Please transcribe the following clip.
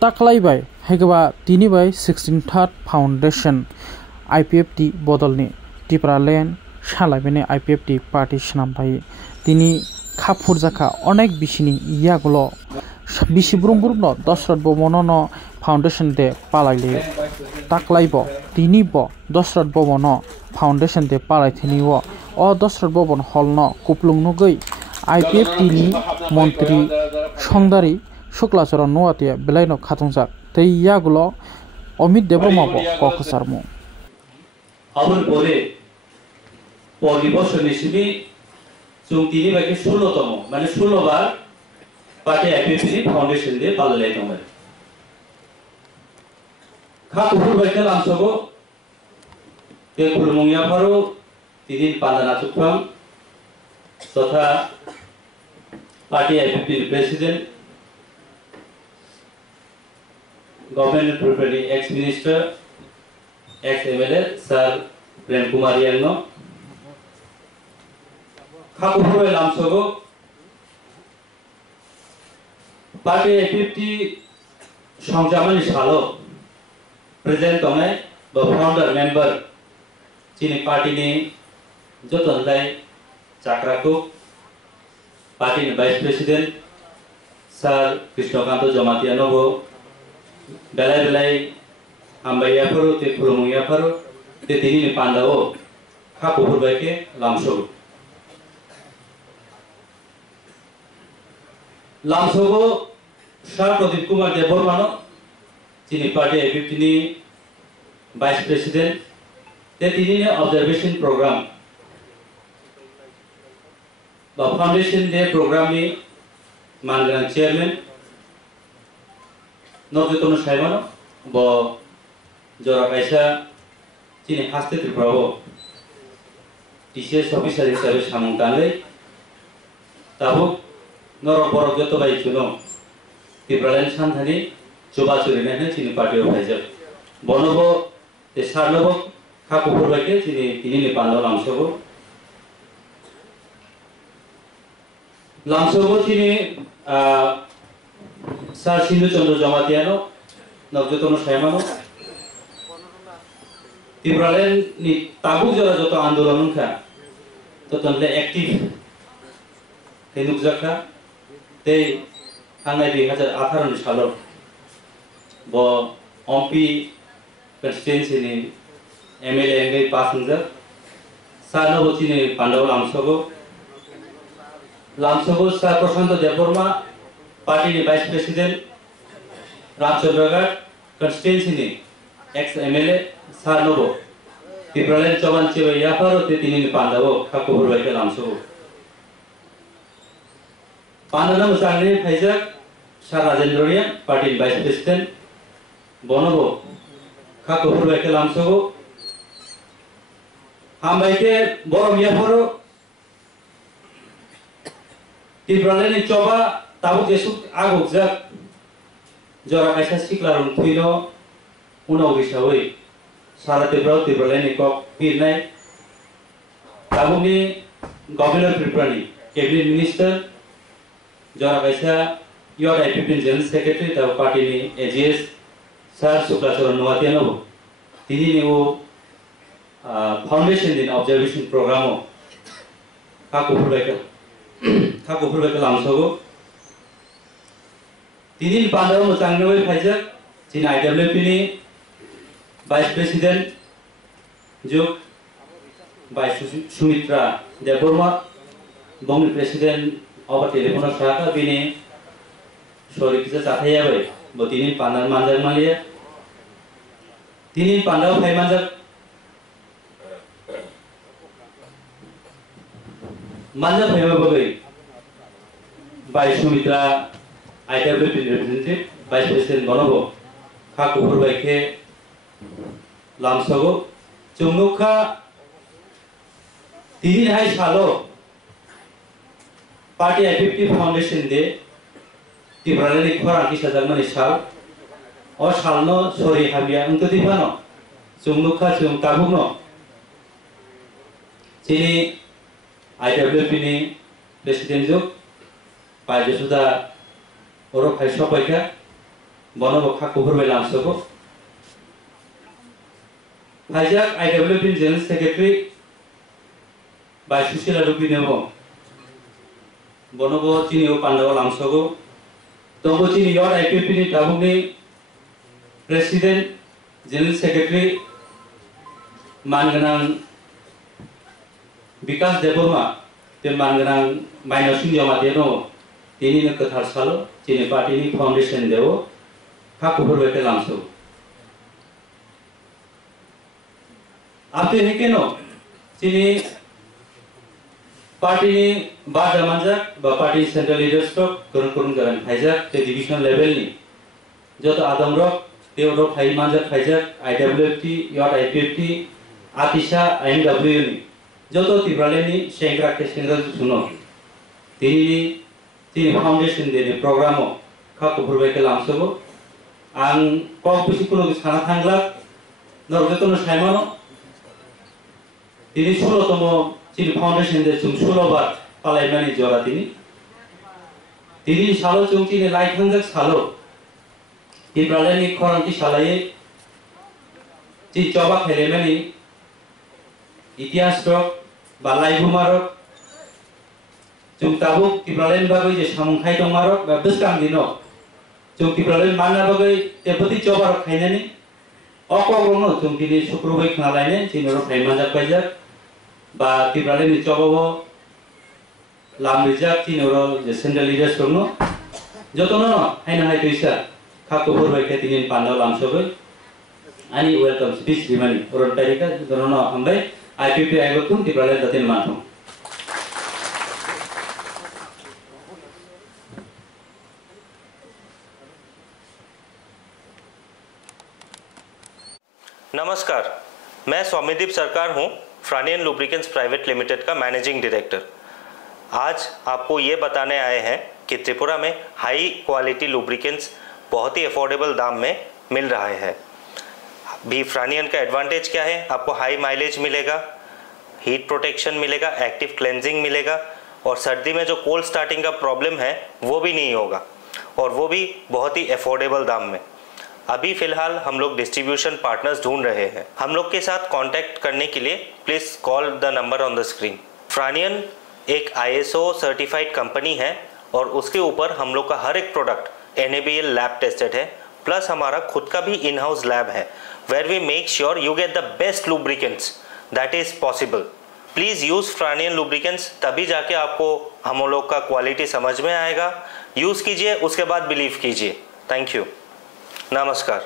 taklaibai haigaba tini bai 16th foundation IPFT bodolni Tipraland salaibene IPFT party snambai tini khapur jaka onek bisini yagulo bisi burung-burungno Dashrath Bhavanno foundation de palaile taklaibo tini bo Dashrath Bhavanno foundation de palaithiniwo o Dashrath Bhavan hallno kuplungnugui IPFT ni মন্ত্রী সংদারি শুক্লাচরণ নোয়াতিয়া বেলাইনো খাতুংজাক তৈ ইয়াগুলো অমিত দেববর্মাবো ককসারমু আবার পরে পরবর্তী বছর নিশ্চিত जों दिनै बायदि 16তম মানে 16 বার পার্টি আইপিএফটি ফাউন্ডেশন দিয়ে পাললাই দङ খাকুফুর বাইকেল আমসগো তে খুলমুংয়া ফারো দিদিন পান্দানা চুকফাং তথা party IPFT president government preparing ex minister ex MLA sir Prem Kumar यांगनो खाकुफुर लामसगो पार्टी आईपीएफटी संजामानि सालो प्रेजेंट दंनाय बा फाउंडर मेंबर चिनि पार्टीनि जतनलाय चाक्राको पार्टीनि वाइस प्रेसिडेंट सर कृष्णकांत जमातियानोबो बेलाय बेलाय हामबायाफोर ते खुलुमैयाफोर ते दिनै पान्दाओ खाकुफुर बायके लामसगो लामसगो सर प्रदीप कुमार देबबर्मानो चिनि पार्टी आईपीएफटी वाइस प्रेसिडेंट ते दिनै ऑब्जर्वेशन प्रोग्राम बा फाउंडेशन डे प्रोग्राम नि मानगोनां चेयरमैन नवजतन साइबानो ब जरा कायसा चिनि हास्ते त्रिपुराओ टीसीएस ऑफिसर हिसाबै सामुंतानै ताबो नर बर जत बाय चुनो त्रिपुरालाइन सानथानि जुबा चुरिनानै चिनि पार्टीआव फायजोब बनबो ते सारनबो खाकुफुर बायके चिनि दिनै पान्दाव लामसगो चिनि सर सिंधु चंद्र जमातियानो नवजतन साइमानो त्रिपुरालाइन नि ताबुक जरा जत आंदोलन खा ततनले एक्टिव हेनुकजाखा ते थांनाय 2018 नि सालाव ब एमपी कन्स्टिट्युएन्सी नि एमएलए एंगै पासंजा सारनो चिनि पान्दाव लामसगो sir Prashant Debbarma party vice president Ramchandragarh constituency ex MLA sir नबो त्रिपुरालाइन चौबान चेवैयाफोर ते दिनै पान्दाव खाकुफुर बायके लामसगो पान्दाना मोजाङै फायजाक सर राजेन्द्रनिया पार्टी वाइस प्रेसिडेंट बनबो खाकुफुर बायके लामसगो हामबायके बरमियाफोर त्रिपुरालाइन चौबा ताबो जेसु आगोगजाक जरा कायसा सिक्लारन थुइनो उनाव हिसाबै सारा त्रिपुरालाइन कक फिरनाय ताबुनि गवर्नमेंट प्रिपेयरिंग कैबिनेट मिनिस्टर जरा कायसा योर आईपीएफटी जनरल सेक्रेटरी ताबो पार्टीनि एजीएस सर शुक्लाचरण नोवातियानो दिनै वो फाउंडेशन दिन ऑब्जर्वेशन प्रोग्रामो खाकुफुर बायके लामसगो दिनै पान्दाव मोजाङै फायजाक चिनि आईडब्ल्यूपी नि वाइस प्रेसिडेंट जुग बाय सुमित्रा देबबर्मा बंगनि प्रेसिडेंट अब टेलीफोन साका बिनि सरि किसा जाथायाबाय ब दिनै पान्दाव मानजाक मालिया दिनै पान्दाव फायमानजाक मानजाक फायमाबगै बाय Sumitra IWP representative vice president बनबो खाकुफुर बायके लामसगो चुमुखा दिनैहाय सालो पार्टी आईपीएफटी फाउंडेशन दे त्रिपुरालाइन खरांखि साजाकमानि साल अ सालनो सरि हाबिया अंतदिफानो चुमुखा चुम ताबुनो चिनि आईडब्ल्यूपी नि प्रेसिडेंट जुग बायजसुदा और फाइसा पाइका बनबो खाको फोरबाय लामसोबो फाइजाक IWP general secretary bye Sushila रुपिनेबो बनबो चिनिओ पांडाव लामसोगो तंबो चिनि यॉट आईपीएफपी नि ताबुनि प्रेसिडेंट जनरल सेक्रेटारि मानगोनां विकास देबबर्मा ते मानगोनां माइनाव सिंह माते दङ तिनिनो गोथार सालो चिनि पार्टीनि फाउंडेशन देवो खाखुफोरबायखे लामसो आपते हेकेनो चिनि पार्टीनि बादा मानजाक बा पार्टी सेंट्रल लीडरशिप करन गरन फाइजाक ते डिविजनल लेवलनि जत आदमरक तेवरो फाइ मानजाक फाइजाक आईडब्ल्यूएफटी यॉट आईपीएफटी आतिशा आईएमडब्ल्यू नि जत तिब्रालेनि सेंग्रा के सेंग्रा सुनो तिनि फाउंडेशन देनि प्रोग्रामो खाखुफोरबायखे लामसोबो आं कॉम्पिटिशन कुनो साना थांगला नरगतनो साइमानो तिनि 16तम चिनि फाउंडेशन दे जों 16 बार पालायमानि जरा तिनि सालो जों चिनि लाइथांजक सालो तिब्रालेनि खरांथि सालाये चि चबा खेलेमानि इतिहास रक बा लाइबुमारक जों ताबुक तिब्रालेन बागै जे सामुंखाय दंमारक बा बेसकां दिनो जों तिब्रालेन मानना बागै तेपति चबार खायनानि अकग्रनो जों दिनै शुक्रबार खालायने जिनरो फाइमाजा पाइजा बा तिब्रालेनि चबाबो लामरिजा जिनरो जे सेंट्रल लीडर्स दंनो जतनो हायना हाय दैसा खाखुफोरबायखे दिनै पान्डाव लामसोबै आनी वेलकम स्पीच दिमानि अरन तारिका जनो हमबाय आईपीपी आइगोतुम तिब्रालेन दतिन माथुम नमस्कार, मैं स्वामीदीप सरकार हूं, फ्रानियन लुब्रिकेंट्स प्राइवेट लिमिटेड का मैनेजिंग डायरेक्टर। आज आपको ये बताने आए हैं कि त्रिपुरा में हाई क्वालिटी लुब्रिकेंट्स बहुत ही अफोर्डेबल दाम में मिल रहा है। भी फ्रानियन का एडवांटेज क्या है? आपको हाई माइलेज मिलेगा, हीट प्रोटेक्शन मिलेगा, एक्टिव क्लेंजिंग मिलेगा और सर्दी में जो कोल्ड स्टार्टिंग का प्रॉब्लम है वो भी नहीं होगा और वो भी बहुत ही अफोर्डेबल दाम में। अभी फ़िलहाल हम लोग डिस्ट्रीब्यूशन पार्टनर्स ढूंढ रहे हैं। हम लोग के साथ कांटेक्ट करने के लिए please call the number on the screen. फ्रानियन एक ISO सर्टिफाइड कंपनी है और उसके ऊपर हम लोग का हर एक प्रोडक्ट NABL लैब टेस्टेड है, प्लस हमारा खुद का भी इन हाउस लैब है where we make sure you get the best lubricants that is possible. Please use फ्रानियन लुब्रिकेंट्स, तभी जाके आपको हम लोग का क्वालिटी समझ में आएगा। यूज़ कीजिए, उसके बाद बिलीव कीजिए। Thank you. नमस्कार।